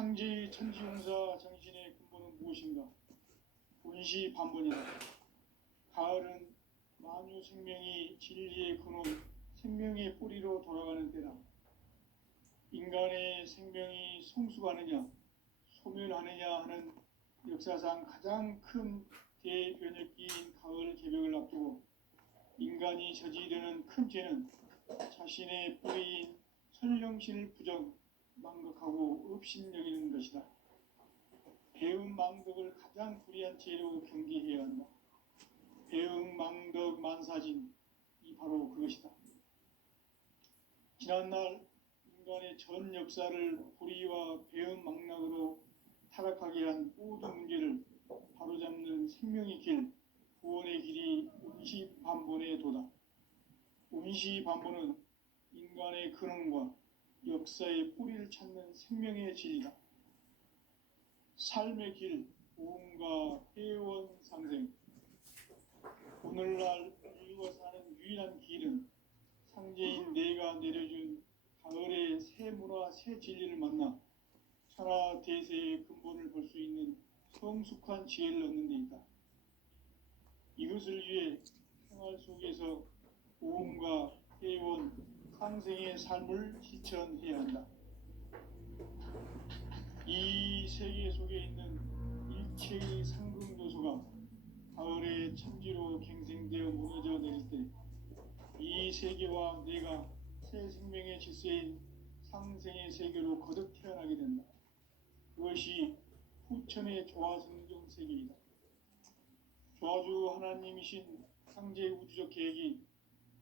상제의 천지용사 정신의 근본은 무엇인가? 본시반본이다. 가을은 만유 생명이 진리의 근원, 생명의 뿌리로 돌아가는 때다. 인간의 생명이 성숙하느냐, 소멸하느냐 하는 역사상 가장 큰 대변혁기인 가을 개벽을 앞두고 인간이 저지르는 큰 죄는 자신의 뿌리인 선령신을 망각하고 업신여기는 것이다. 배음 망덕을 가장 불의한 죄로 경계해야 한다. 배음 망덕 만사진이 바로 그것이다. 지난날 인간의 전 역사를 불의와 배음 망락으로 타락하게 한 모든 문제를 바로잡는 생명의 길, 구원의 길이 운시반본의 도다. 운시반본은 인간의 근원과 역사의 뿌리를 찾는 생명의 진리다. 삶의 길, 보험과 회원 상생. 오늘날 인류가 사는 유일한 길은 상제인 내가 내려준 가을의 새 문화, 새 진리를 만나 천하 대세의 근본을 볼 수 있는 성숙한 지혜를 얻는 데 있다. 이것을 위해 생활 속에서 보험과 회원, 상생의 삶을 실천해야 한다. 이 세계 속에 있는 일체의 상금 요소가 가을의 천지로 갱생되어 무너져 내릴 때 이 세계와 내가 새 생명의 질서인 상생의 세계로 거듭 태어나게 된다. 그것이 후천의 조화성경 세계이다. 조화주 하나님이신 상제 우주적 계획이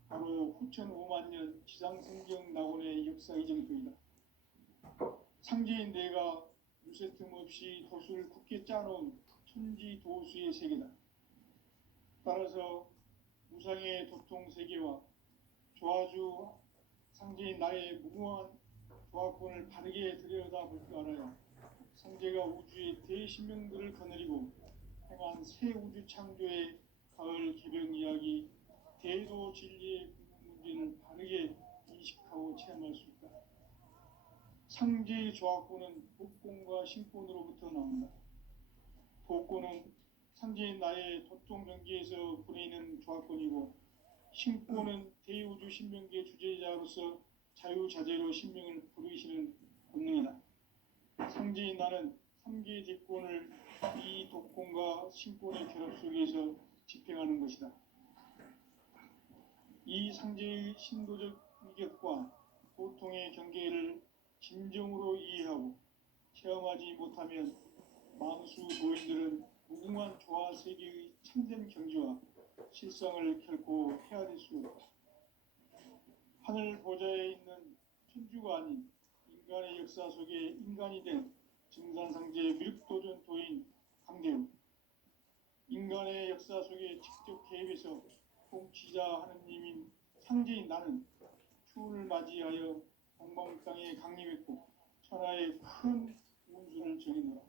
바로 후천 5만 년 지상성경 낙원의 역사 이정표이다. 상제인 내가 무쇠 틈 없이 도수를 굳게 짜놓은 천지 도수의 세계다. 따라서 무상의 도통 세계와 조화주 상제인 나의 무궁한 조화권을 바르게 들여다볼 줄 알아야 상제가 우주의 대신명들을 거느리고 행한 새 우주 창조의 가을 개벽 이야기, 대도 진리의 궁극 문제를 바르게 인식하고 체험할 수 있다. 상제의 조화권은 복권과 신권으로부터 나온다. 복권은 상제인 나의 도통 경계에서 보내는 조화권이고, 신권은 대우주 신명기의 주제자로서 자유자재로 신명을 부르시는 본능이다. 상제인 나는 3개의 대권을 이 독권과 신권의 결합 속에서 집행하는 것이다. 이 상제의 신도적 위격과 고통의 경계를 진정으로 이해하고 체험하지 못하면 만수 도인들은 무궁한 조화 세계의 참된 경지와 실상을 결코 헤아릴 수 없다. 하늘 보좌에 있는 천주가 아닌 인간의 역사 속에 인간이 된 증산상제 미륵도전 도인 강대우. 인간의 역사 속에 직접 개입해서 통치자 하느님인 상제인 나는 추운을 맞이하여 동방 땅에 강림했고 천하의 큰 운수를 정해놓아.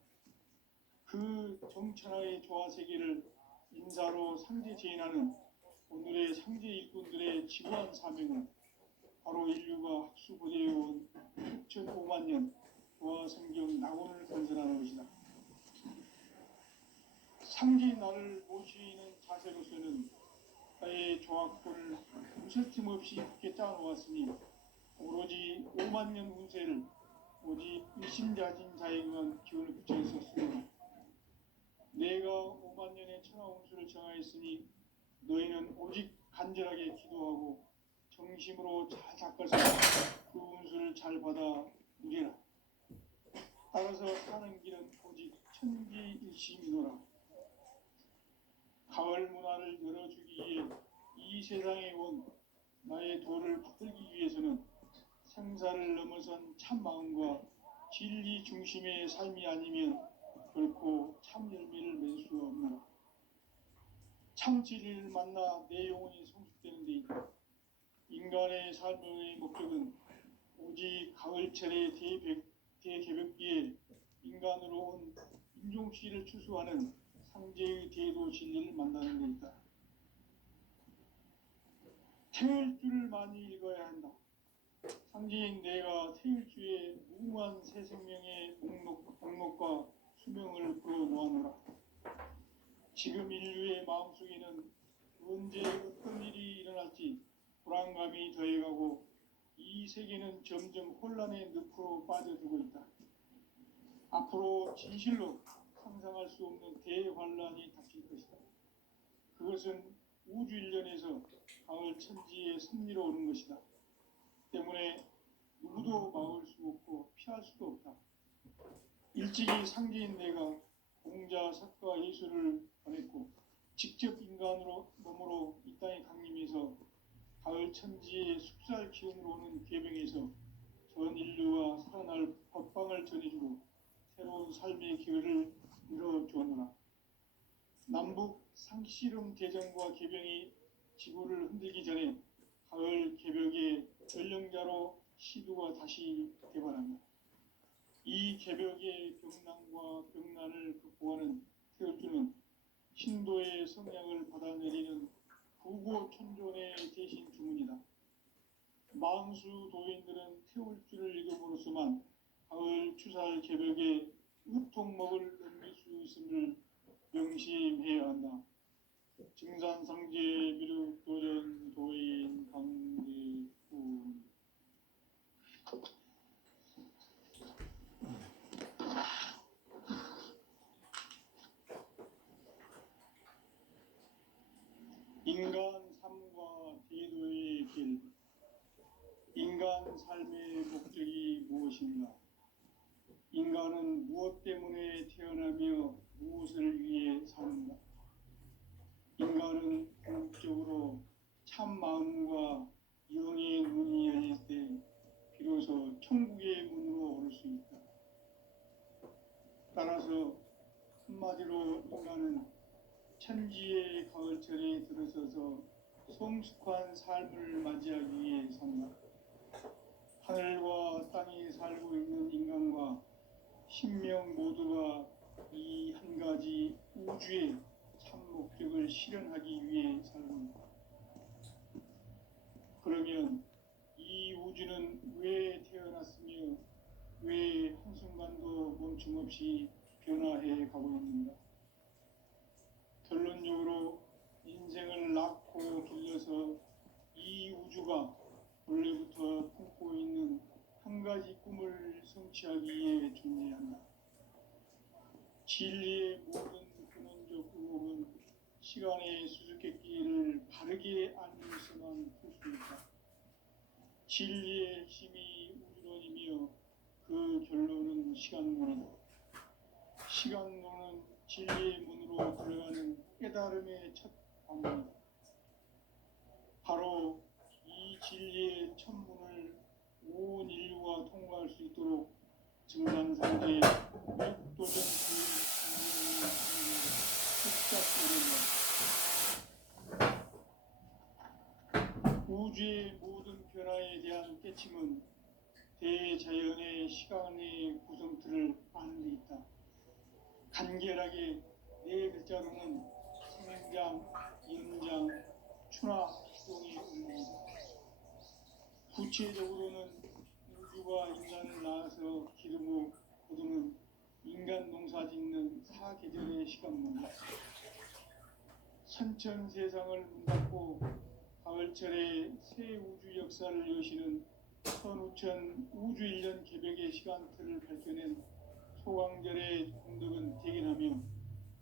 그 정천하의 조화 세계를 인사로 상제 제인하는 오늘의 상제 일꾼들의 지구한 사명은 바로 인류가 학수고대해온 6,500만 년 조화 성경 낙원을 건설하는 것이다. 상제인 나를 모시는 자세로서는 나의 조화권을 무쇠틈 없이 굳게 짜놓았으니 오로지 5만 년 운세를 오직 일심자진 자에게만 기운을 붙여서 쓰노라. 내가 5만 년의 천하 운수를 정하였으니 너희는 오직 간절하게 기도하고 정심으로 잘 닦아서 그 운수를 잘 받아 누리라. 따라서 사는 길은 오직 천지일심이노라. 가을 문화를 열어주기 위해 이 세상에 온 나의 도를 받들기 위해서는 생사를 넘어선 참 마음과 진리 중심의 삶이 아니면 결코 참 열매를 맺을 수 없노라. 참 진리를 만나 내 영혼이 성숙되는 데 있다. 인간의 삶의 목적은 오직 가을철의 대개벽기에 인간으로 온 인종씨를 추수하는 상제의 대도 진리를 만나는 데 있다. 태일주를 많이 읽어야 한다. 상제인 내가 태일주의 무궁한 새 생명의 목록과 수명을 풀어놓아노라. 지금 인류의 마음속에는 언제 어떤 일이 일어날지 불안감이 더해가고 이 세계는 점점 혼란의 늪으로 빠져들고 있다. 앞으로 진실로 상상할 수 없는 대환란이 닥칠 것이다. 그것은 우주 일련에서 가을 천지의 섭리로 오는 것이다. 때문에 누구도 막을 수 없고 피할 수도 없다. 일찍이 상제인 내가 공자, 석가, 예수를 보냈고 직접 인간으로 몸으로 이 땅에 강림해서 가을 천지의 숙살 기운으로 오는 계병에서 전 인류와 살아날 법방을 전해주고 새로운 삶의 기회를 열어주었노라. 남북 상씨름 대전과 계병이 지구를 흔들기 전에 가을 개벽의 전령자로 시두가 다시 대발한다. 이 개벽의 병난과 병난을 극복하는 태울주는 신도의 성향을 받아내리는 부고천존의 대신 주문이다. 망수 도인들은 태울주를 읽음으로써만 가을 추살 개벽의 의통목을 넘길 수 있음을 명심해야 한다. 증산상제 미륵도전 도인 강대군. 인간 삶과 제도의 길. 인간 삶의 목적이 무엇인가? 인간은 무엇 때문에 태어나며 무엇을 위해 사는가? 인간은 궁극적으로 참 마음과 영의 문이 열릴 때 비로소 천국의 문으로 오를 수 있다. 따라서 한마디로 인간은 천지의 가을철에 들어서서 성숙한 삶을 맞이하기 위해 산다. 하늘과 땅에 살고 있는 인간과 신명 모두가 이 한 가지 우주의 참 목적을 실현하기 위해 살고 있다. 그러면 이 우주는 왜 태어났으며 왜 한순간도 멈춤없이 변화해 가고 있는가? 결론적으로 인생을 낳고 길러서 이 우주가 원래부터 품고 있는 한 가지 꿈을 성취하기 위해 존재한다. 진리의 모든 근원적 의혹은 시간의 수수께끼를 바르게 알면서만 풀 수 있다. 진리의 핵심이 우주론이며 그 결론은 시간론이다. 시간론은 진리의 문으로 들어가는 깨달음의 첫 방문이다. 바로 이 진리의 첫 문을 온 인류가 통과할 수 있도록 증산상제 육도전 우주의 모든 변화에 대한 깨침은 대자연의 시간의 구성틀을 아는 데 있다. 간결하게 네 글자로는 생장, 연장, 추나 기동의 운동이다. 구체적으로는 우주가 인간을 낳아서 기르고 거두는 인간 농사 짓는 사계절의 시간문이다. 선천 세상을 문 닫고 가을철에 새 우주 역사를 여시는 선우천 우주 일년 개벽의 시간틀을 밝혀낸 소강절의 공덕은 대견하며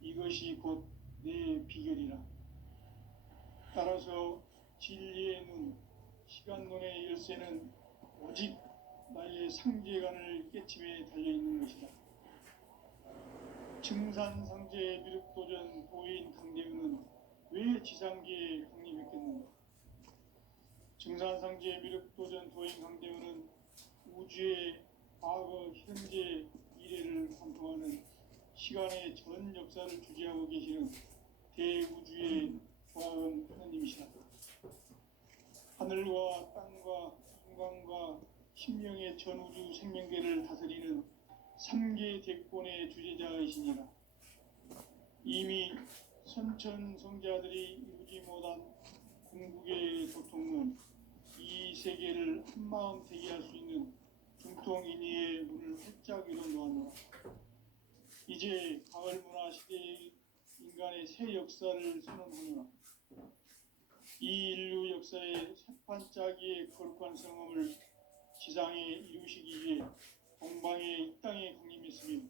이것이 곧 내 비결이라. 따라서 진리의 눈, 시간론의 열쇠는 오직 나의 상제관을 깨침에 달려있는 것이다. 증산상제 미륵도전 도인 강대훈은 왜 지상계에 강림했겠는가? 증산상제 미륵도전 도인 강대훈은 우주의 과거, 현재, 미래를 관통하는 시간의 전 역사를 주재하고 계시는 대우주의 조화원 하나님이시다. 하늘과 땅과 인간과 신명의 전우주 생명계를 다스리는 3계 대권의 주재자이시니라. 이미 선천 성자들이 이루지 못한 궁극의 도통론, 이 세계를 한마음 되게 할 수 있는 중통인의의 문을 활짝 열어놓았노라. 이제 가을 문화 시대의 인간의 새 역사를 선언하노라. 이 인류 역사의 새판짜기의 거룩한 성험을 지상에 이루시기 위해 동방의 이 땅에 강림했으며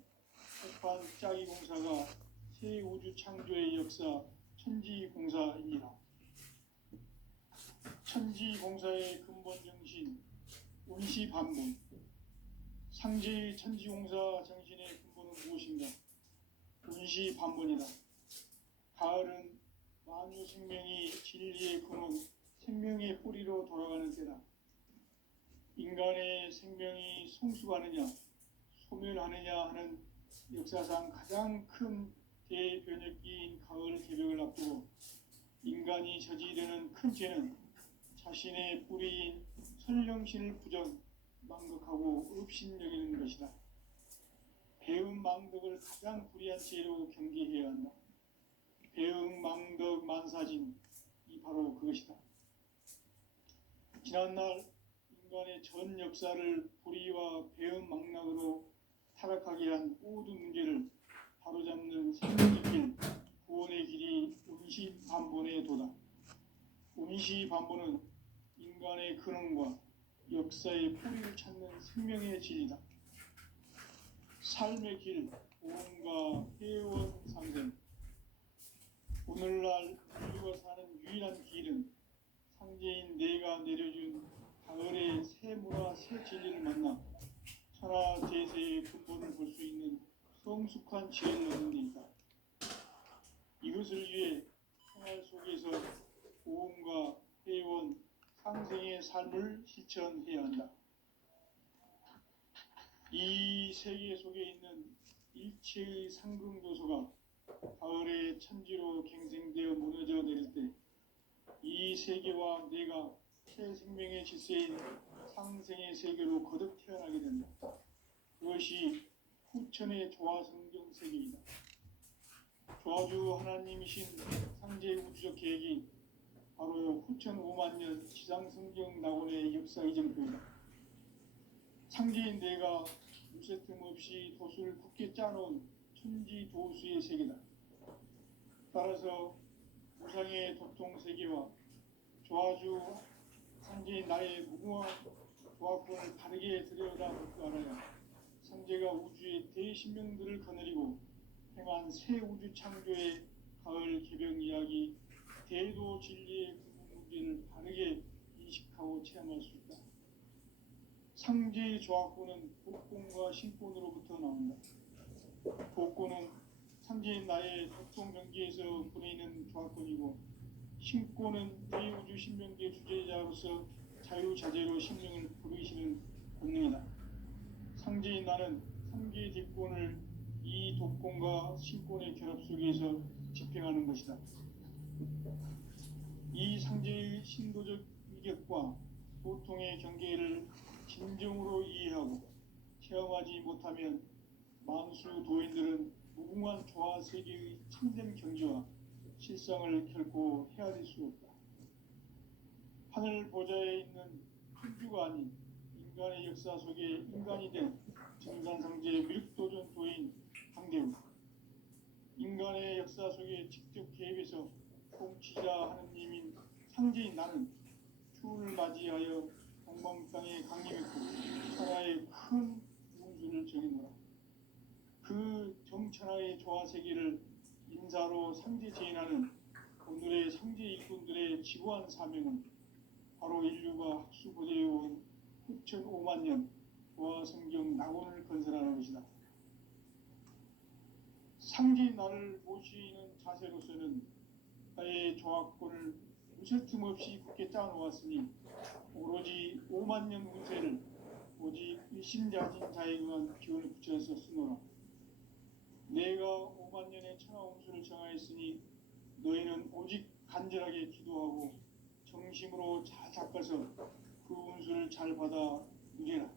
새판짜기 공사가 새 우주 창조의 역사 천지공사이니라. 천지공사의 근본 정신 운시반본. 상제의 천지공사 정신의 근본은 무엇인가? 운시반본이다. 가을은 만유 생명이 진리의 근원, 생명의 뿌리로 돌아가는 때다. 인간의 생명이 성숙하느냐, 소멸하느냐 하는 역사상 가장 큰 대변혁기인 가을 개벽을 앞두고 인간이 저지르는 큰 죄는 자신의 뿌리인 선령신을 부정, 망덕하고 업신여기는 것이다. 배음 망덕을 가장 불의한 죄로 경계해야 한다. 배음 망덕 만사진, 이 바로 그것이다. 지난날 인간의 전 역사를 불의와 배음 망락으로 타락하게 한 모든 문제를 바로잡는 생명의 길, 구원의 길이 운시반본의 도다. 운시반본은 인간의 근원과 역사의 뿌리를 찾는 생명의 진리다. 삶의 길, 보험과 회원 상생. 오늘날 인류가 사는 유일한 길은 상제인 내가 내려준 가을의 새 문화, 새 진리를 만나 천하 대세의 근본을 볼 수 있는 성숙한 지혜를 얻는 데 있다. 이것을 위해 생활 속에서 보험과 회원, 상생의 삶을 실천해야 한다. 이 세계 속에 있는 일체의 상승도소가 가을의 천지로 갱생되어 무너져 내릴 때 이 세계와 내가 새 생명의 질서인 상생의 세계로 거듭 태어나게 된다. 그것이 후천의 조화성경 세계이다. 조화주 하나님이신 상제의 우주적 계획이 바로 후천 5만 년 지상성경 낙원의 역사 이정표이다. 상제인 내가 무쇠틈 없이 도수를 굳게 짜놓은 천지도수의 세계다. 따라서 우상의 도통세계와 조화주 상제인 나의 무궁한 조화권을 바르게 들여다볼 줄 알아야 상제가 우주의 대신명들을 거느리고 행한 새 우주 창조의 가을 개벽 이야기, 대도 진리의 근본 문제를 바르게 인식하고 체험할 수 있다. 상제의 조화권은 복권과 신권으로부터 나온다. 복권은 상제인 나의 도통 경계에서 보내는 조화권이고, 신권은 대우주 신명계 주제자로서 자유자재로 신명을 부르시는 권능이다. 상제인 나는 상계 뒷권을 이 독권과 신권의 결합 속에서 집행하는 것이다. 이 상제의 신도적 위격과 보통의 경계를 진정으로 이해하고 체험하지 못하면 만수 도인들은 무궁한 조화 세계의 참된 경지와 실상을 결코 헤아릴 수 없다. 하늘 보좌에 있는 천주가 아닌 인간의 역사 속에 인간이 된 정산상제 미륵도전 도인 강대우, 인간의 역사 속에 직접 개입해서 통치자 하느님인 상제인 나는 추운을 맞이하여 동방 땅에 강림했고 천하의 큰 운수를 정해놓으라. 그 정천하의 조화세계를 인사로 상제 제인하는 오늘의 상제 일꾼들의 지구한 사명은 바로 인류가 학수고대해온 후천 5만 년 조화성경 낙원을 건설하는 것이다. 상제인 나를 모시는 자세로서는 나의 조화권을 무쇠틈 없이 굳게 짜놓았으니 오로지 5만 년 운세를 오직 일심자진 자에 의한 기운을 붙여서 쓰노라. 내가 5만 년의 천하 운수를 정하였으니 너희는 오직 간절하게 기도하고 정심으로 잘 닦아서 그 운수를 잘 받아 누리라.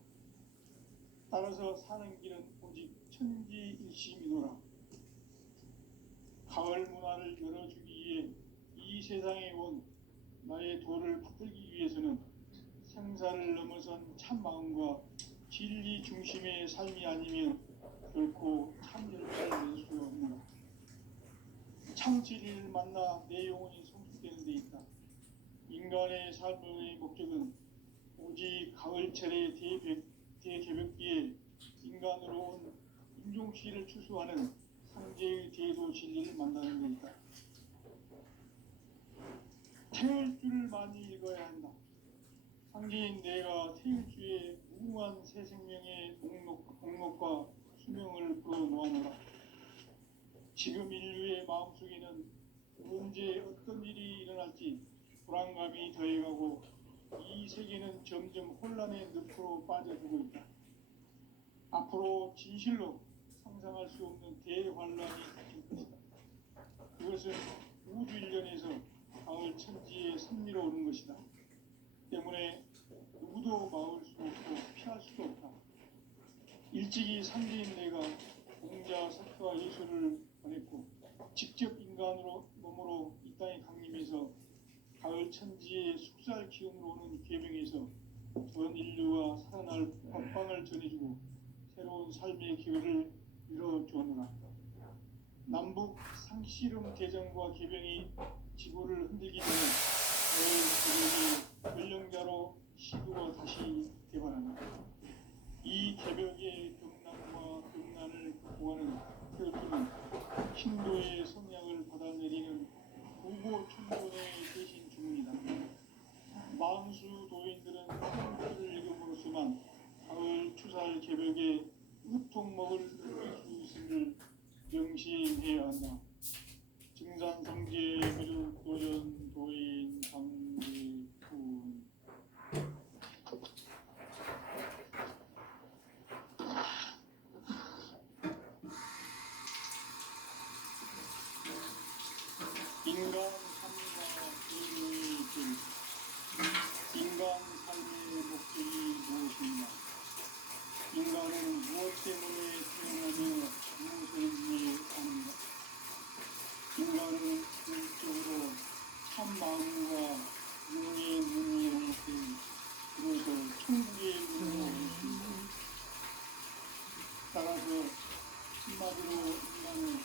따라서 사는 길은 오직 천지일심이노라. 가을 문화를 열어주기 위해 이 세상에 온 나의 도를 받들기 위해서는 생사를 넘어선 참 마음과 진리 중심의 삶이 아니면 결코 참 열매를 낼 수 없는 참 진리를 만나 내 영혼이 성숙되는 데 있다. 인간의 삶의 목적은 오직 가을철의 대개벽기에 인간으로 온 인종시를 추수하는 상제의 대도 진리를 만나는 데 있다. 태을 줄을 많이 읽어야 한다. 상제인 내가 태을 주의 무궁한 새 생명의 목록과 수명을 풀어놓아노라. 지금 인류의 마음속에는 언제 어떤 일이 일어날지 불안감이 더해가고 이 세계는 점점 혼란의 늪으로 빠져들고 있다. 앞으로 진실로 상상할 수 없는 대환란이 닥칠 것이다. 그것은 우주 일련에서 가을 천지의 섭리로 오는 것이다. 때문에 누구도 막을 수 없고 피할 수도 없다. 일찍이 상제인 내가 공자, 석가, 예수를 보냈고 직접 인간으로 몸으로 이 땅에 강림해서 가을 천지의 숙살 기운으로 오는 계명에서 전 인류가 살아날 법방을 전해주고 새로운 삶의 기회를 이뤄주었노라. 남북 상씨름 대전과 계병이 지구를 흔들기 전에 가을 개벽이 전령자로 시도가 다시 개발한다. 이 개벽의 경난과 경난을 극복하는 태어주는 신도의 성량을 받아내리는 부고 천존의 대신 주문이다. 만수 도인들은 태어주를 읽음으로써만 가을 추살 개벽의 으통먹을 느낄 수 있음을 명심해야 한다. 증산성제 미륵 도전 도인 강대군 인간 삶과 인류의 길. 인간 삶의 목적이 무엇인가? 인간은 무엇 때문에 태어나며 무엇을 위해 사는가? 인간은 궁극적으로 참 마음과 용의 눈이 열릴 때 비로소 천국의 문으로 올 수 있다. 따라서 한마디로 인간은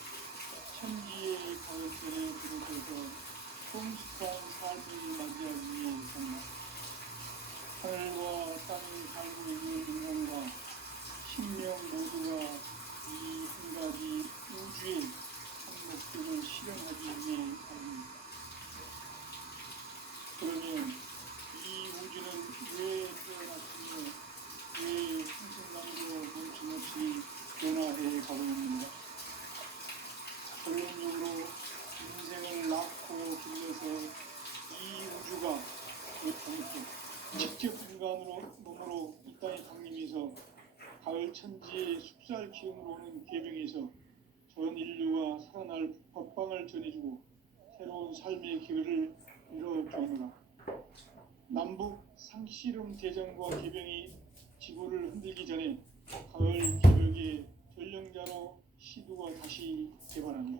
천지의 가을철에 들어서서 성숙한 삶을 맞이하기 위해 산다. 하늘과 땅에 살고 있는 인간과 신명 모두가 이 한 가지 우주의 한 목적을 실현하기 위해 살입니다. 그러면 이 우주는 왜 태어났으며 왜 한순간도 멈춤없이 변화해 가고 있는가? 결론적으로 인생을 낳고 길러서 이 우주가 직접 인간으로 몸으로 이 땅에 강림해서 가을 천지의 숙살 기운으로 오는 계명에서 전 인류가 살아날 법방을 전해주고 새로운 삶의 기회를 이뤄주노라. 남북 상씨름 대전과 계병이 지구를 흔들기 전에 가을 개벽의 전령자로 시도가 다시 개발한다.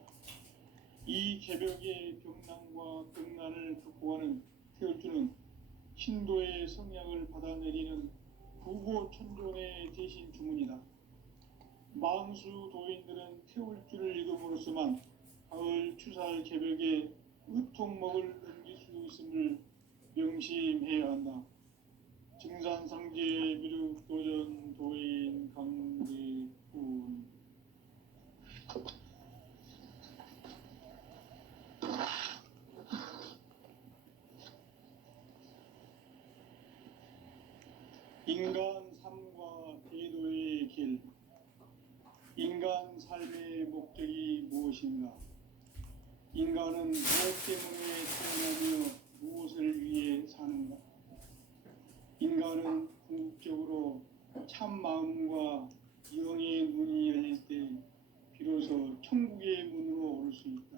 이 개벽의 병난과 경난을 극복하는 태울주는 신도의 성량을 받아내리는 부고 천존의 대신 주문이다. 만수 도인들은 태울주를 읽음으로써만 가을 추살 개벽의 으통먹을 넘길 수 있음을 명심해야 한다. 증산상제 미륵 도전 도인 강대군 인간 삶과 대도의 길. 인간 삶의 목적이 무엇인가? 인간은 무엇 때문에 태어나며 무엇을 위해 사는가? 인간은 궁극적으로 참 마음과 영의 문이 열릴 때 비로소 천국의 문으로 올 수 있다.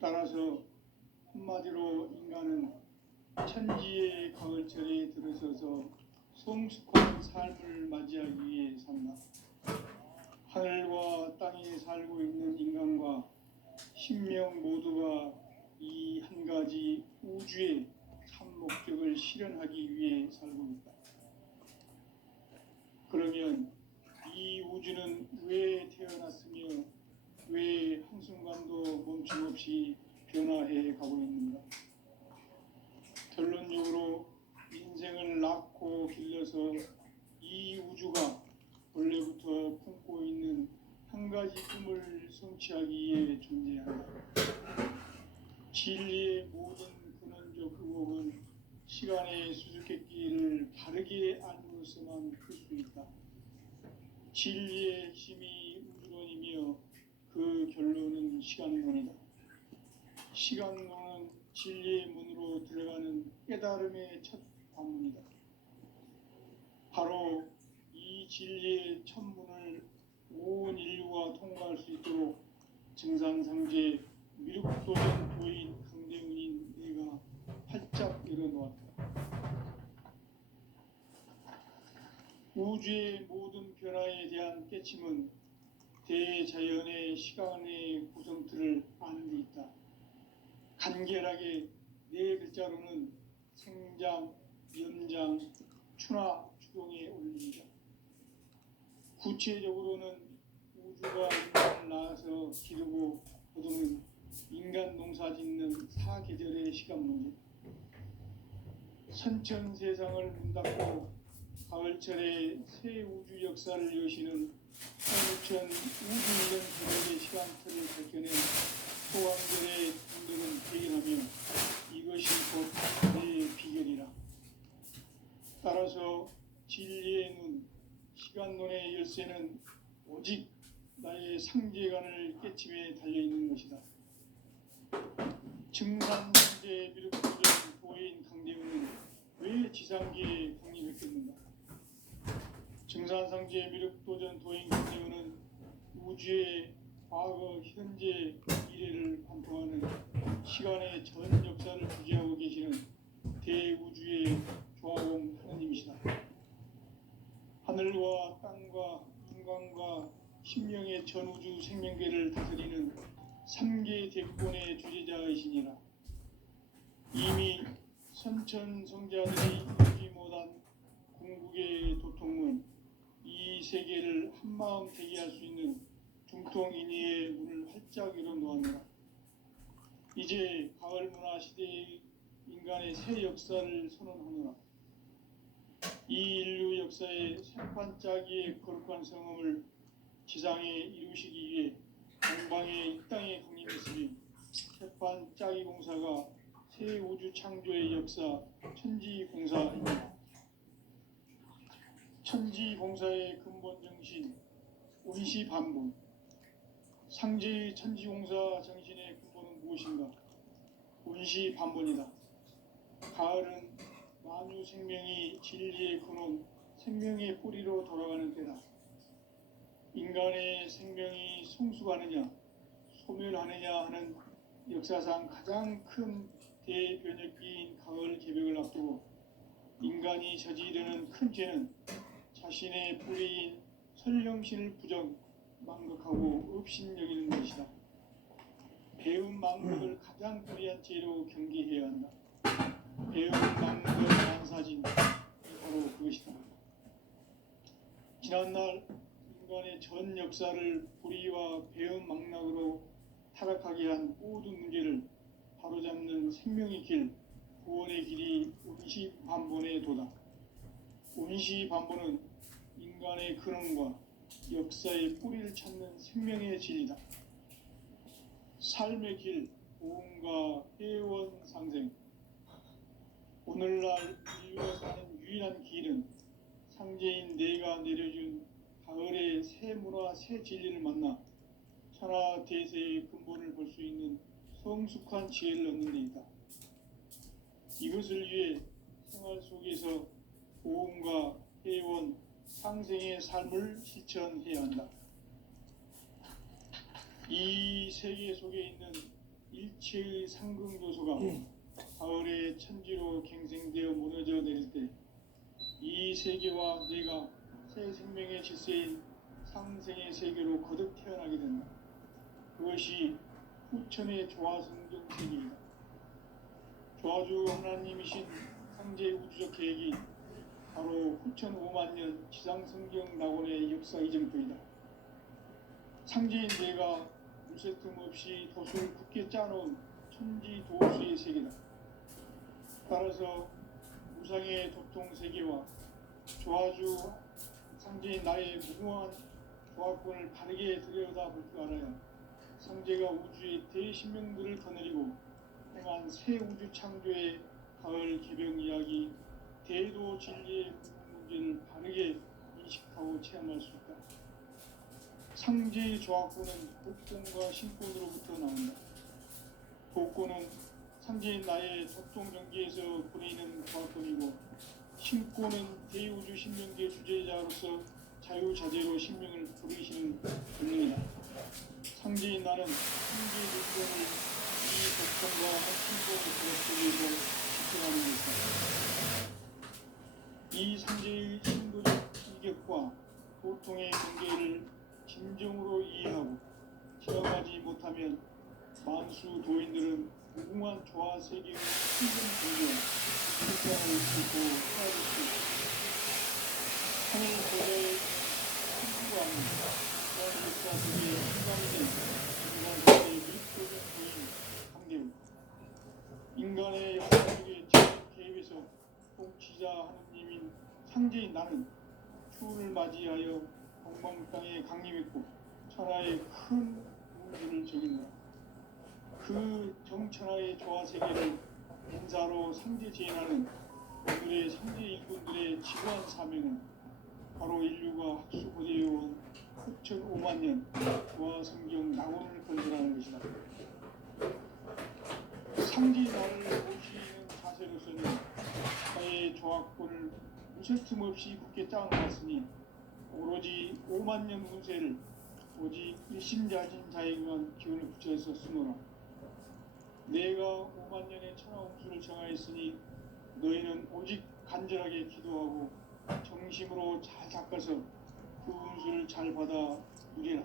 따라서 한마디로 인간은 천지의 가을철에 들어서서 성숙한 삶을 맞이하기 위해 산다. 하늘과 땅에 살고 있는 인간과 신명 모두가 이 한 가지 우주의 참 목적을 실현하기 위해 살고 있다. 그러면 이 우주는 왜 태어났으며 왜 한순간도 멈춤없이 변화해 가고 있는가? 결론적으로 인생을 낳고 길러서 이 우주가 원래부터 품고 있는 한 가지 꿈을 성취하기 위해 존재한다. 진리의 모든 근원적 의혹은 시간의 수수께끼를 바르게 알므로서만 풀 수 있다. 진리의 핵심이 우주론이며 그 결론은 시간론이다. 시간론은 진리의 문으로 들어가는 깨달음의 첫 관문이다. 바로 이 진리의 첫 문을 온 인류가 통과할 수 있도록 증산상제 미륵도전 도인 강대훈인 내가 활짝 열어놓았다. 우주의 모든 변화에 대한 깨침은 대자연의 시간의 구성틀을 아는 데 있다. 간결하게 네 글자로는 생장, 연장, 추나 추동의 원리이다. 구체적으로는 우주가 인간을 낳아서 기르고 거두는 인간 농사 짓는 사계절의 시간 문제, 선천 세상을 문 닫고 가을철에 새 우주 역사를 여시는 15,000 우주인전 계획의 시간틀을 밝혀낸 소왕절의 분들은 대결하며 이것이 곧 내 비결이라. 따라서 진리의 눈, 시간론의 열쇠는 오직 나의 상제관을 깨침에 달려있는 것이다. 증산상제 미륵도전 도인 강대훈은 왜 지상계에 강림했겠는가? 증산상제 미륵도전 도인 강대훈은 우주의 과거, 현재, 미래를 관통하는 시간의 전 역사를 주재하고 계시는 대우주의 조화공 하나님이시다. 하늘과 땅과 인간과 신명의 전우주 생명계를 다스리는 3개 대권의 주재자이시니라. 이미 선천성자들이 이루지 못한 궁극의 도통은 이 세계를 한마음 되게 할 수 있는 중통인의의 문을 활짝 열어놓았노라. 이제 가을 문화 시대의 인간의 새 역사를 선언하노라. 이 인류 역사의 새판짜기의 거룩한 성음을 지상에 이루시기 위해 동방의 이 땅에 강림했으니 새판짜기 공사가 새 우주 창조의 역사 천지공사입니다. 천지공사의 근본 정신 온시반본, 상제의 천지공사 정신의 근본은 무엇인가? 온시반본이다. 가을은 만유 생명이 진리의 근원, 생명의 뿌리로 돌아가는 때다. 인간의 생명이 성숙하느냐, 소멸하느냐 하는 역사상 가장 큰 대변혁기인 가을 개벽을 앞두고 인간이 저지르는 큰 죄는 자신의 뿌리인 설령신을 부정, 망각하고 업신여기는 것이다. 배운 망각을 가장 불의한 죄로 경계해야 한다. 배운 망각 반사진, 바로 그것이다. 지난날 인간의 전 역사를 불의와 배운 망락으로 타락하게 한 모든 문제를 바로잡는 생명의 길, 구원의 길이 온시반본의 도다. 온시반본은 인간의 근원과 역사의 뿌리를 찾는 생명의 진리다. 삶의 길, 보험과 회원 상생. 오늘날 인류가 사는 유일한 길은 상제인 내가 내려준 가을의 새 문화, 새 진리를 만나 천하 대세의 근본을 볼 수 있는 성숙한 지혜를 얻는 데 있다. 이것을 위해 생활 속에서 보험과 회원, 상생의 삶을 실천해야 한다. 이 세계 속에 있는 일체의 상승조소가 가을의 천지로 갱생되어 무너져 내릴 때 이 세계와 내가 새 생명의 질서인 상생의 세계로 거듭 태어나게 된다. 그것이 후천의 조화성경 세계이다. 조화주 하나님이신 상제 우주적 계획이 바로 9,500만 년 지상성경 낙원의 역사 이전부이다. 상제인 내가 무쇠 틈 없이 도수를 굳게 짜놓은 천지 도수의 세계다. 따라서 우상의 도통 세계와 조화주 상제인 나의 무궁한 조합권을 바르게 들여다볼 줄 알아야 상제가 우주의 대신명들을 거느리고 행한 새 우주 창조의 가을 개병 이야기, 대도 진리의 문제를 바르게 인식하고 체험할 수 있다. 상제의 조합권은 복권과 신권으로부터 나온다. 복권은 상제인 나의 도통 경계에서 보내는 조합권이고, 신권은 대우주 신명계 주제자로서 자유자재로 신명을 부르시는 본능이다. 상제인 나는 상제의 조건을 이 복권과 신권을 부르기 위해서 지켜가는 것이다. 이 상제의 신도적 인격과 보통의 경계를 진정으로 이해하고 체험하지 못하면 만수 도인들은 무궁한 조화 세계의 신분 공유와 실상을 잃고 살아갈 수 있다. 하늘 고대의 신부가 아닌 그런 역사 속에 인간이 된 인간 세계의 밀도적 도인 강대우, 인간의 역사 속에 직접 개입해서 통치자 하느님인 상제인 나는 추운을 맞이하여 동방 땅에 강림했고 천하의 큰 우주를 적인다. 그 정천하의 조화 세계를 인사로 상제 제인하는 오늘의 상제 일꾼들의 지구한 사명은 바로 인류가 학수고대해온 9,500만 년 조화 성경 낙원을 건설하는 것이다. 상제 나를 모시는 자세로서는 나의 조합권을 무쇠 틈 없이 굳게 짜놓았으니 오로지 5만 년 운세를 오직 일심자진 자에게만 기운을 붙여서 쓰노라. 내가 5만 년의 천하홍수를 정하였으니 너희는 오직 간절하게 기도하고 정심으로 잘 닦아서 그 운수를 잘 받아 누리라.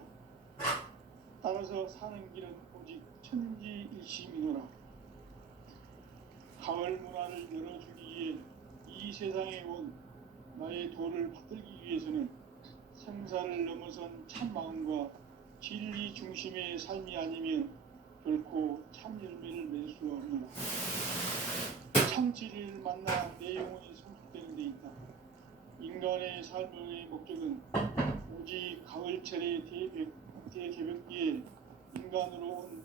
따라서 사는 길은 오직 천지일심이노라. 가을 문화를 열어주기 위해 이 세상에 온 나의 도를 받들기 위해서는 생사를 넘어선 참 마음과 진리 중심의 삶이 아니면 결코 참 열매를 맺을 수 없노라. 참 진리를 만나 내 영혼이 성숙되는 데 있다. 인간의 삶의 목적은 오직 가을철의 대개벽기에 인간으로 온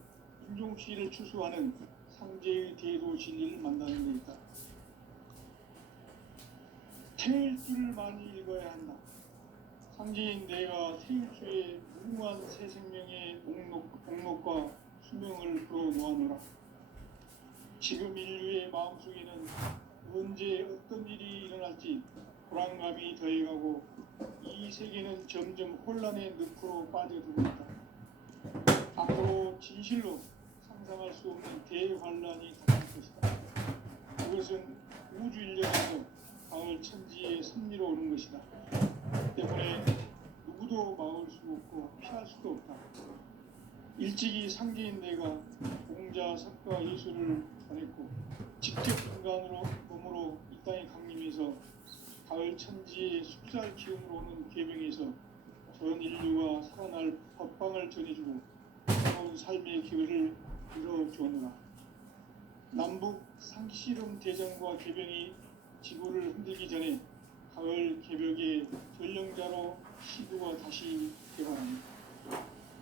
인종씨를 추수하는 상제의 대도 진리를 만나는 데 있다. 태일주를 많이 읽어야 한다. 상제인 내가 태일주의 무궁한 새 생명의 목록과 수명을 풀어놓아노라. 지금 인류의 마음속에는 언제 어떤 일이 일어날지 불안감이 더해가고 이 세계는 점점 혼란의 늪으로 빠져들고 있다. 앞으로 진실로 상상할 수 없는 대환란이 닥칠 것이다. 그것은 우주 인력에서 가을 천지의 섭리로 오는 것이다. 때문에 누구도 막을 수 없고 피할 수도 없다. 일찍이 상제인 내가 공자, 석가, 예술을 전했고 직접 인간으로 몸으로 이 땅에 강림해서 가을 천지의 숲살 기운으로 오는 계명에서 전 인류가 살아날 법방을 전해주고 새로운 삶의 기회를 이뤄주었노라. 남북 상씨름 대전과 개병이 지구를 흔들기 전에 가을 개벽의 전령자로 시도가 다시 개발합니다.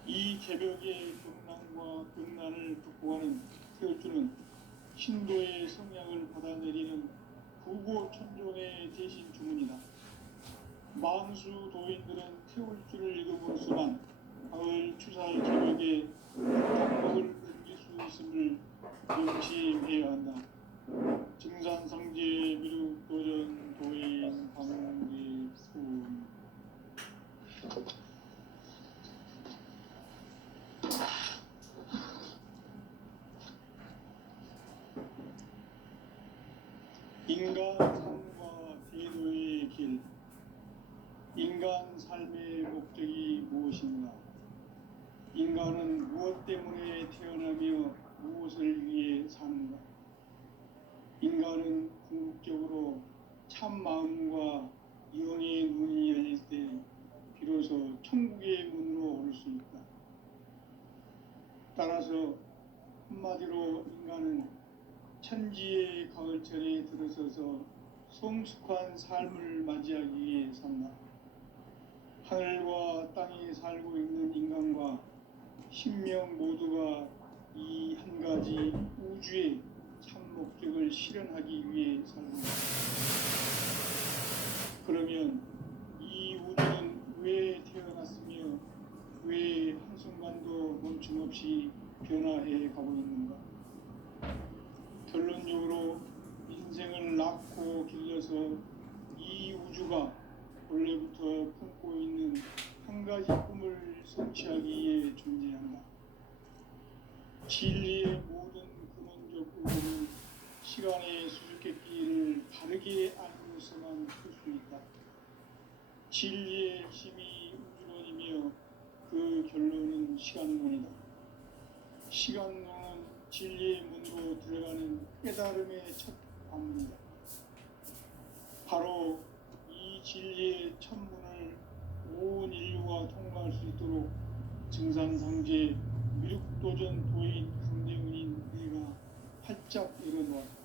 이 개벽의 경랑과 극난을 극복하는 태울주는 신도의 성향을 받아내리는 구고천존의 대신 주문이다. 만수 도인들은 태울주를 읽음으로써만 가을 추살 개벽의 답법을 넘길 수 있음을 명심해야 한다. 증산상제 미륵도전 도인 강기품. 인간 삶과 대도의 길. 인간 삶의 목적이 무엇인가? 인간은 무엇 때문에 태어나며 무엇을 위해 사는가? 인간은 궁극적으로 참 마음과 영의 문이 열릴 때 비로소 천국의 문으로 오를 수 있다. 따라서 한마디로 인간은 천지의 가을철에 들어서서 성숙한 삶을 맞이하기 위해 산다. 하늘과 땅에 살고 있는 인간과 신명 모두가 이 한 가지 우주의 참 목적을 실현하기 위해 산다. 그러면 이 우주는 왜 태어났으며 왜 한순간도 멈춤없이 변화해 가고 있는가? 결론적으로 인생을 낳고 길러서 이 우주가 원래부터 품고 있는 한 가지 꿈을 성취하기 위해 존재한다. 진리의 모든 근원적 의도는 시간의 수수께끼를 바르게 알고서만 풀 수 있다. 진리의 힘이 우주론이며 그 결론은 시간론이다. 시간론은 진리의 문으로 들어가는 깨달음의 첫 관문이다. 바로 이 진리의 첫 문을 온 인류가 통과할 수 있도록 증산상제 미륵도전 도인 강대훈인 내가 활짝 열어놓았다.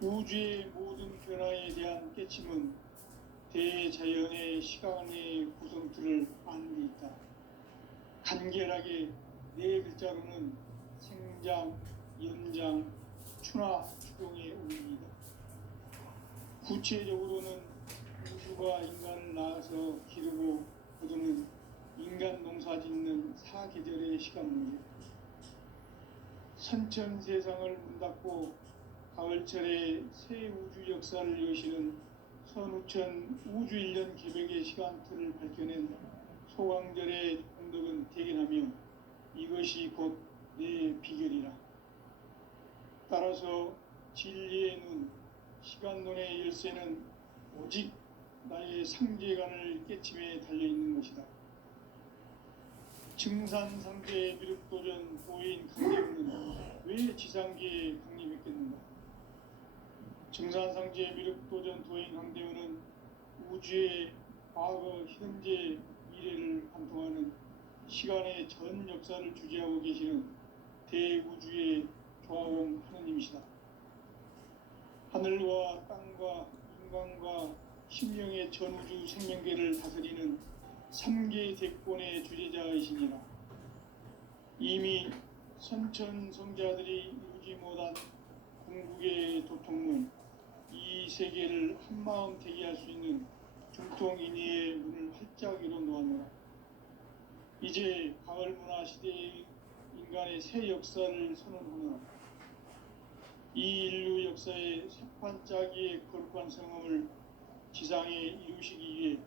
우주의 모든 변화에 대한 깨침은 대자연의 시간의 구성틀을 아는 데 있다. 간결하게 네 글자로는 생장, 연장, 추나 추동의 의미이다. 구체적으로는 우주가 인간을 낳아서 기르고 거두는 인간 농사 짓는 사계절의 시간 문제, 선천 세상을 문 닫고 가을철에 새 우주 역사를 여시는 선우천 우주 1년 계획의 시간틀을 밝혀낸 소강절의 공덕은 대견하며 이것이 곧 내 비결이라. 따라서 진리의 눈, 시간론의 열쇠는 오직 나의 상제관을 깨침에 달려있는 것이다. 증산상제 미륵도전 도인 강대훈은 왜 지상계에 강림했겠는가? 증산상제 미륵도전 도인 강대훈은 우주의 과거, 현재, 미래를 관통하는 시간의 전 역사를 주재하고 계시는 대우주의 조화원 하느님이시다. 하늘과 땅과 인간과 심령의 전우주 생명계를 다스리는 3계 대권의 주재자이시니라. 이미 선천성자들이 이루지 못한 궁극의 도통문, 이 세계를 한마음 대기할 수 있는 중통인의의 문을 활짝 열어놓았노라. 이제 가을 문화 시대의 인간의 새 역사를 선언하노라. 이 인류 역사의 새판짜기의 거룩한 성함을 지상에 이루시기 위해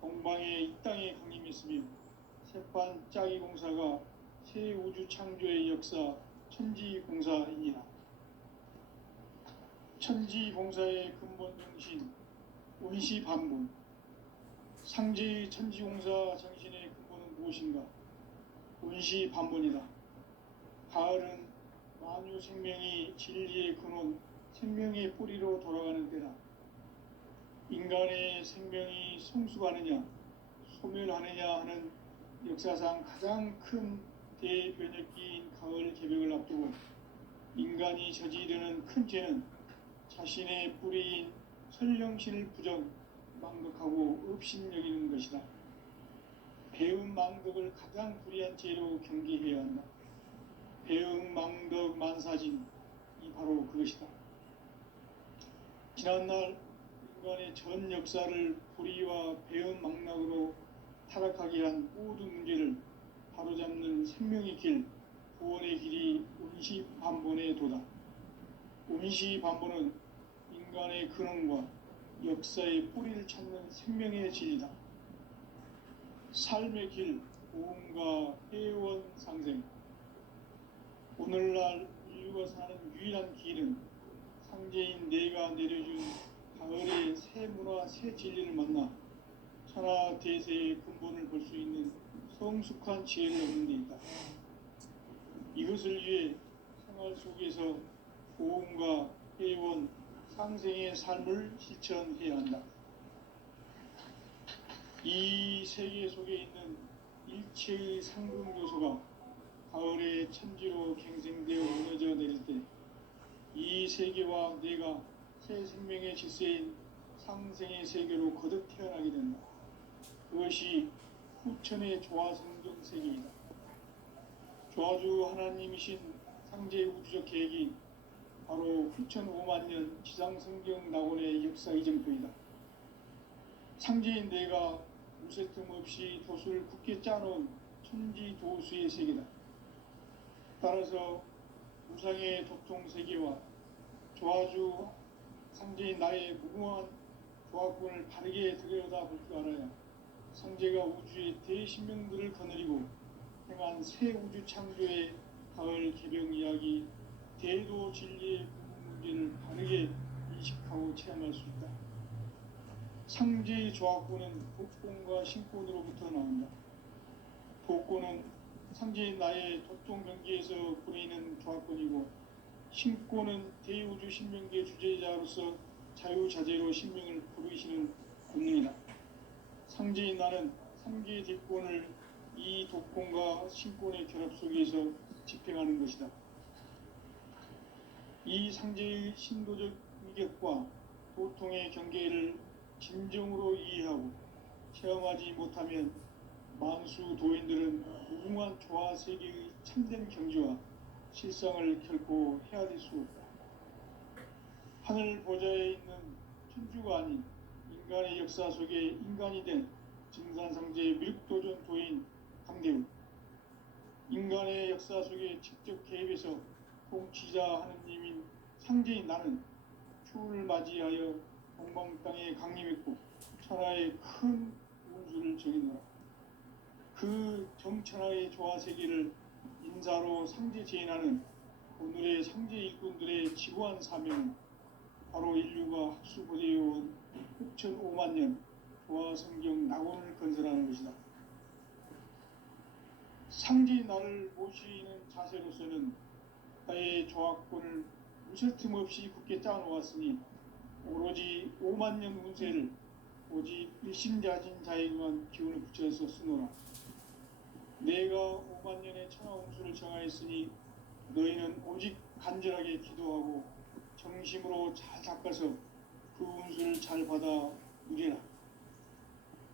동방의 이 땅에 강림했으며 새판짜기 공사가 새 우주 창조의 역사 천지공사이니라. 천지공사의 근본 정신 운시반본, 상제의 천지공사 정신의 근본은 무엇인가? 운시반본이다. 가을은 만유 생명이 진리의 근원, 생명의 뿌리로 돌아가는 때다. 인간의 생명이 성숙하느냐, 소멸하느냐 하는 역사상 가장 큰 대변혁기인 가을 개벽을 앞두고 인간이 저지르는 큰 죄는 자신의 뿌리인 설령신을 부정, 망덕하고 업신여기는 것이다. 배움 망덕을 가장 불의한 죄로 경계해야 한다. 배움 망덕 만사진이 바로 그것이다. 지난날 인간의 전 역사를 불의와 배움 망락으로 타락하게 한 모든 문제를 바로잡는 생명의 길, 구원의 길이 운시반본의 도다. 운시반본은 인간의 근원과 역사의 뿌리를 찾는 생명의 진리다. 삶의 길, 고음과 회원상생. 오늘날 인류가 사는 유일한 길은 상제인 내가 내려준 가을의 새 문화, 새 진리를 만나 천하대세의 근본을 볼 수 있는 성숙한 지혜를 얻는 데 있다. 이것을 위해 생활 속에서 고음과 해원, 상생의 삶을 실천해야 한다. 이 세계 속에 있는 일체의 상금 요소가 가을의 천지로 갱생되어 무너져 내릴 때 이 세계와 내가 새 생명의 질서인 상생의 세계로 거듭 태어나게 된다. 그것이 후천의 조화성경 세계이다. 조화주 하나님이신 상제 우주적 계획이 바로 후천 5만 년 지상성경 낙원의 역사 이정표이다. 상제인 내가 무쇠 틈 없이 도수를 굳게 짜놓은 천지 도수의 세계다. 따라서 무상의 도통 세계와 조화주 상제인 나의 무궁한 조화권을 바르게 들여다볼 줄 알아야 상제가 우주의 대신명들을 거느리고 행한 새 우주 창조의 가을 개병 이야기, 대도 진리의 문제를 바르게 인식하고 체험할 수 있다. 상제의 조화권은 복권과 신권으로부터 나온다. 복권은 상제인 나의 도통 경계에서 보내는 조화권이고, 신권은 대우주 신명계 주제자로서 자유자재로 신명을 부르시는 본능이다. 상제인 나는 상계의 대권을 이 독권과 신권의 결합 속에서 집행하는 것이다. 이 상제의 신도적 위격과 도통의 경계를 진정으로 이해하고 체험하지 못하면 만수 도인들은 무궁한 조화 세계의 참된 경지와 실상을 결코 헤아릴 수 없다. 하늘 보좌에 있는 천주가 아닌 인간의 역사 속에 인간이 된 증산상제의 밀도전 도인 강대우, 인간의 역사 속에 직접 개입해서 통치자 하느님인 상제인 나는 추후를 맞이하여 동방 땅에 강림했고 천하의 큰 운수를 정해놓아 그 정천하의 조화 세계를 인사로 상제 제인하는 오늘의 상제 일꾼들의 지고한 사명은 바로 인류가 학수고대해온 후천 5만 년 조화 성경 낙원을 건설하는 것이다. 상제 나를 모시는 자세로서는 나의 조화권을 무쇠틈 없이 굳게 짜놓았으니 오로지 5만 년 운세를 오직 일심자진 자에게만 기운을 붙여서 쓰노라. 내가 5만 년의 천하 운수를 정하였으니 너희는 오직 간절하게 기도하고 정심으로 잘 닦아서 그 운수를 잘 받아 누리라.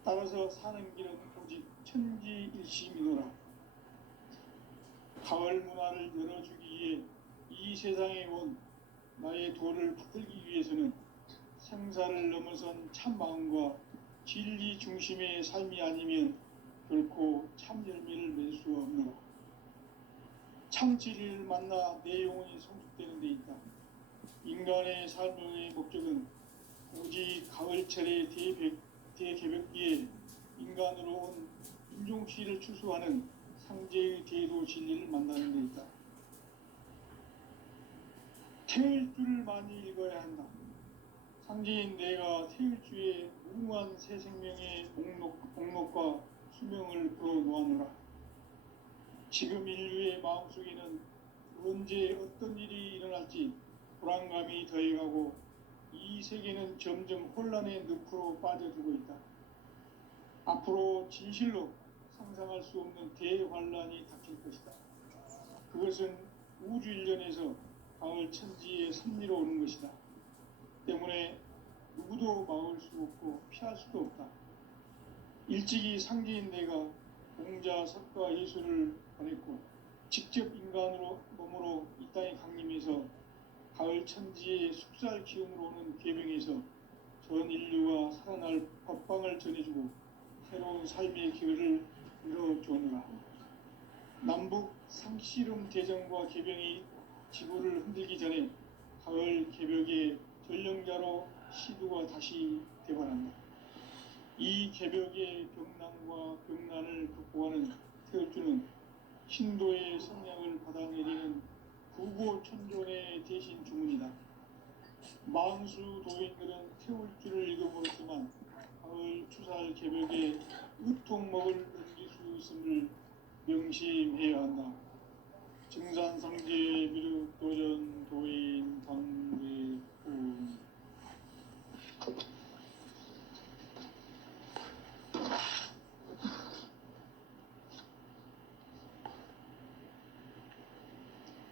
따라서 사는 길은 오직 천지일심이노라. 가을 문화를 열어주기 위해 이 세상에 온 나의 도를 받들기 위해서는 생사를 넘어선 참 마음과 진리 중심의 삶이 아니면 결코 참 열매를 맺을 수 없노라. 참 진리를 만나 내 영혼이 성숙되는 데 있다. 인간의 삶의 목적은 오직 가을철의 대개벽기에 인간으로 온 인종시를 추수하는 상제의 대도 진리를 만나는 데 있다. 태일 줄을 많이 읽어야 한다. 상제인 내가 태일주의 무궁한 새 생명의 목록과 수명을 풀어놓아노라. 지금 인류의 마음속에는 언제 어떤 일이 일어날지 불안감이 더해가고 이 세계는 점점 혼란의 늪으로 빠져들고 있다. 앞으로 진실로 상상할 수 없는 대환란이 닥칠 것이다. 그것은 우주 일련에서 가을 천지의 섭리로 오는 것이다. 때문에 누구도 막을 수 없고 피할 수도 없다. 일찍이 상제인 내가 공자, 석가, 예수를 보냈고 직접 인간으로 몸으로 이 땅에 강림해서 가을 천지의 숙살 기운으로 오는 계명에서 전 인류가 살아날 법방을 전해주고 새로운 삶의 기회를 열어주느라. 남북 상씨름 대전과 개병이 지구를 흔들기 전에 가을 개벽의 전령자로 시두가 다시 대발한다. 이 개벽의 병난과 병난을 극복하는 태울주는 신도의 성량을 받아내리는 구고천존의 대신 주문이다. 만수 도인들은 태울주를 읽어보았지만 가을 추살 개벽에 으통먹을 넘길 수 있음을 명심해야 한다. 증산성제 미륵 도전 도인 강대훈